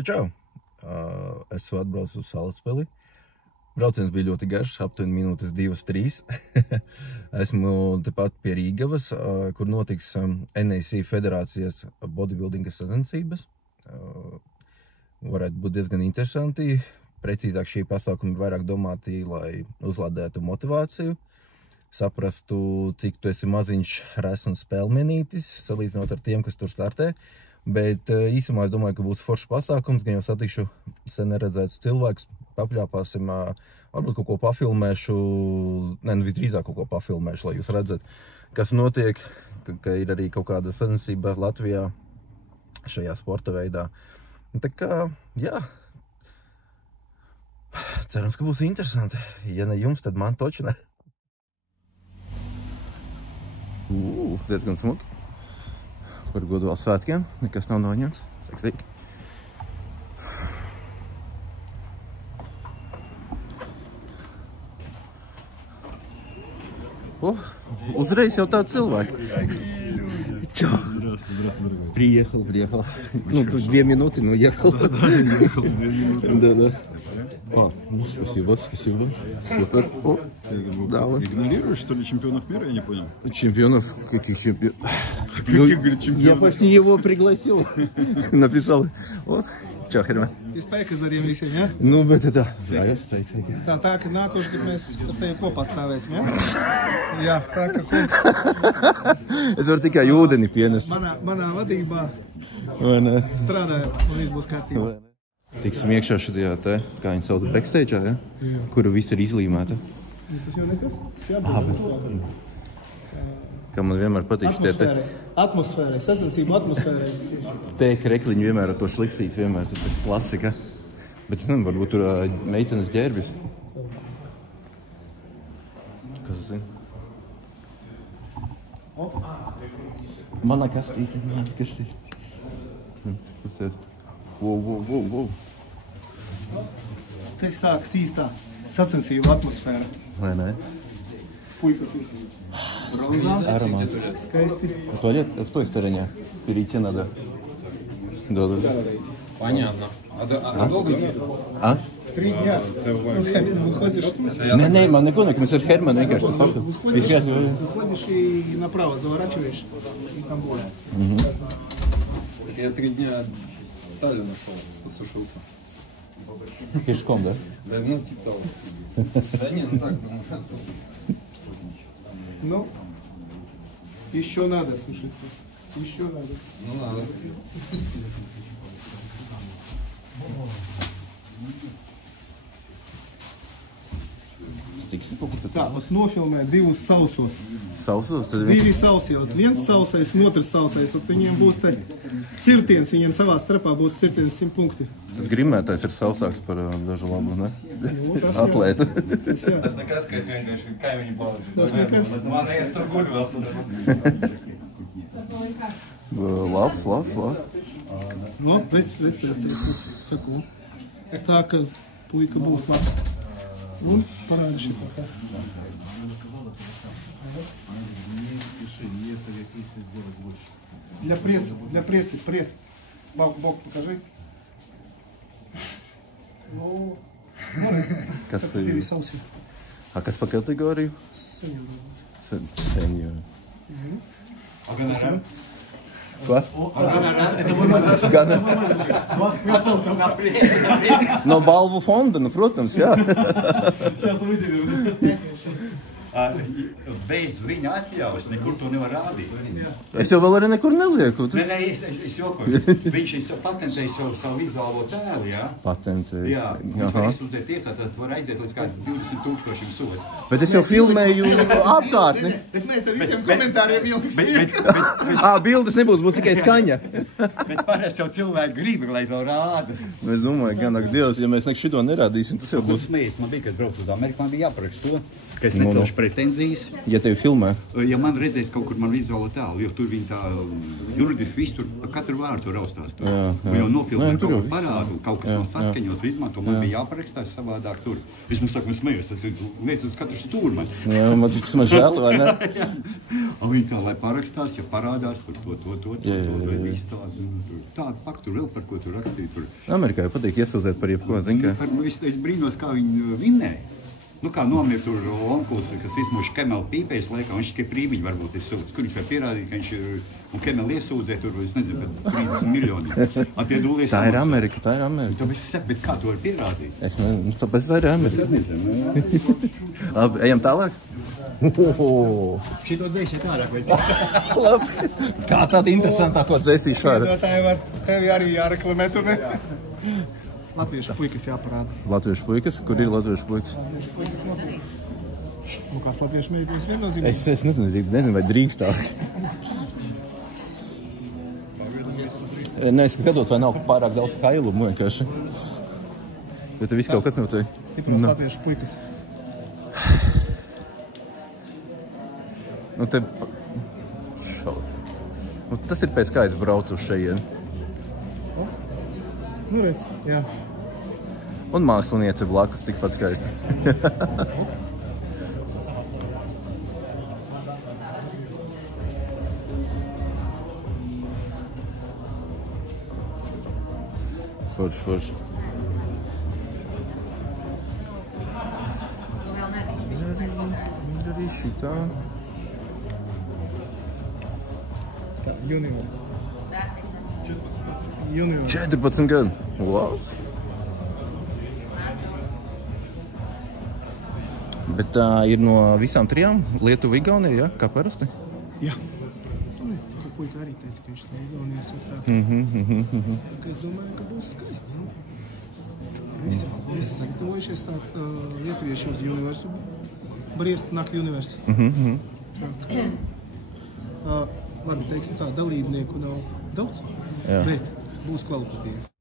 Čau! Esmu atbraucis uz Salaspili. Brauciens bija ļoti garš, aptuveni minūtes 2-3. Esmu tepat pie Rīgavas, kur notiks NAC federācijas bodybuildinga sacensības. Varētu būt diezgan interesanti. Precīzāk, šī pasākuma ir vairāk domāti, lai uzlādētu motivāciju, saprastu, cik tu esi maziņš resns spēlmenītis, salīdzinot ar tiem, kas tur startē. Bet īsumā es domāju, ka būs foršs pasākums, gan jau satikšu sen neredzētus cilvēkus, papļāpāsim, varbūt kaut ko pafilmēšu, visdrīzāk kaut ko pafilmēšu, lai jūs redzat, kas notiek, ka ir arī kaut kāda sacensība Latvijā šajā sporta veidā. Tā kā, jā, cerams, ka būs interesanti. Ja ne jums, tad man toči ne. Diezgan smuki. Par godu vēl svētkiem, nekas nav noņemts. Seksīgi. Uzreiz jau tādu cilvēku. Čau. Здравствуй. Приехал. Ну, тут 2 минуты, но ехал. Да, ехал 2 минуты. Да. Ну, спасибо. Супер. Да, вот. Игнорируешь, что ли, чемпионов мира? Я не понял. Чемпионов? Каких чемпионов? Каких чемпионов? Я почти его пригласил. Написал. Вот. Čau, Herman. Jūs pēkazariem visiem, ja? Nu, bet tā. Jā. Tā, ka nākoši, kad mēs ar tevi kopā stāvēsim, ja? Jā, tā, ka kopā. Es varu tikai ūdeni pienest. Manā vadībā strādāja, un viss būs kārtībā. Tiksim iekšā šajā te, kā viņi sauc, backstage'ā, ja? Kuru viss ir izlīmēta. Tas jau nekas? Tas jābūt. Kā man vienmēr patīk tie te... Atmosfērai, sacensību atmosfērai. Te krekliņi vienmēr ar to šlipsīt, vienmēr, tas ir klasika. Bet es nezinu, varbūt tur meitenes ģērbis. Kas zina? Mana kastīte. Kas ir? Wow. Te sākas īstā sacensību atmosfēra. Vai ne? Puikas visi. Bronzā. Аромат. Skaisti. Туалет в той стороне. Перейти надо. Да. Понятно. А долго идти? 3 дня. Выходишь. Не, man neko nekad, mēs ar Hermanu vienkārši tas saku. Выходишь и направо заворачиваешь, и там более. Так я 3 дня Сталина нашел, посушился. Пешком, да? Да, ну типа того. Да не, ну так, Ну, еще надо сушиться. Еще надо. ну надо. Tā, nofilmē 2 sausos. Sausos? 2 sausi, viens sausais un otrs sausais. Viņiem būs te cirtiens, viņiem savā starpā būs cirtiens 100 punkti. Tas grimētais ir sausāks par dažu labu, ne? Tas Atlēta. Tas nekas, ka es vienkārši kaimiņu palīdzu. Tas nekas. Man ies tur guļ vēl. Labs. Nu, redz, saku. Tā, ka puika būs labs. Un parādi šī pakā. Для прессы, пресс. Бок покажи. Ну, Kas так, 4 sausi. A kas pa kategoriju? Senior. Ko? No balvu fonda, nu, protams, jā. Bez viņa atļaus nekur to nevar rādīt. Es jau vēl arī nekur nelieku. Nē, es jokoju. Viņš ir patentējis savu vizuālo tēlu, jā? Patentējis. Jā, viņš var izsūtīt tiesā, tad var aiziet līdz kā 20,000 sodu. Bet es jau filmēju apkārtni. Bet mēs ar visiem komentāriem ieliksim. Bildes nebūs, būs tikai skaņa. Bet parasti jau cilvēki grib, lai to rāda. Es domāju, gan ak Dievs, ja mēs šito nerādīsim, tas jau būs. Smējas man bija, kad braucu uz Ameriku, man bija jāparakst to, ka es necelšu pretenzijas. Ja tevi filmē? Ja man redzēs kaut kur man vizuālo tēlu, jo tur viņi tā juridiski visu tur pa katru vārdu tur raustās. Tur. Un jau nofilmē kaut ko parādu, kaut kas nav saskaņots, izmanto, man bija jāparakstās savādāk tur. Es mums saku, smējos, tas ir lietas uz katru stūri man. Jā, man tas man žēl, vai ne? Un viņi tā, lai parakstās, ja parādās, kur to, vai visu tādu faktu tur vēl par ko tur rakstīt. Amerikā jau patīk iesūdzēt par jebko, zin kā? Es brīnos, kā viņi vinnēja. Nu kā nomir tur onkulis, kas vismuši Kemela pīpējas laikā, viņš tikai prīmiņi varbūt ir sūdz. Kur viņš var pierādīt, ka viņš ir, un Kemela iesūdzē tur, es nezinu, bet 30 miljoni. Tā ir Amerika, tā ir Amerika. Tāpēc es saku, bet kā to var pierādīt? Es nezinu, tāpēc tā ir Amerika. Es nezinu. Labi, ejam tālāk? Šito dzēsiet ārā, vai es Labi. Kā tāda interesantāko dzēsīšu ārā? Tevi arī jāreklamē, tu ne? Latviešu puikas jāparāda. Latviešu puikas? Kur ir latviešu puikas? Latviešu puikas notiek. Nu, kāds latviešu meitīs viennozīmē? Es nezinu, vai drīkstāk. Es skatos, vai nav pārāk daudz kailumu vienkārši. Jo te viss kaut kas notiek. Stipros latviešu puikas. Nu, te... Nu, tas ir pēc kā es braucu uz šejienu. Nu, redz, jā. Un māksliniece blakus tikpat skaista. Forši. Arī šitā. Tā, junior. 14 gadu. Wow. Bet tā ir no visām trijām? Lietuva, Igaunija, ja? Kā parasti? Jā. Un es tikai puika arī teicu, ka viņš no Igaunijas un tā. Es domāju, ka būs skaisti. Visi sagatavojušies tā lietuvieši uz universu. Barieris nāk universu. Labi, teiksim tā, dalībnieku nav daudz, bet būs kvalitatīvi.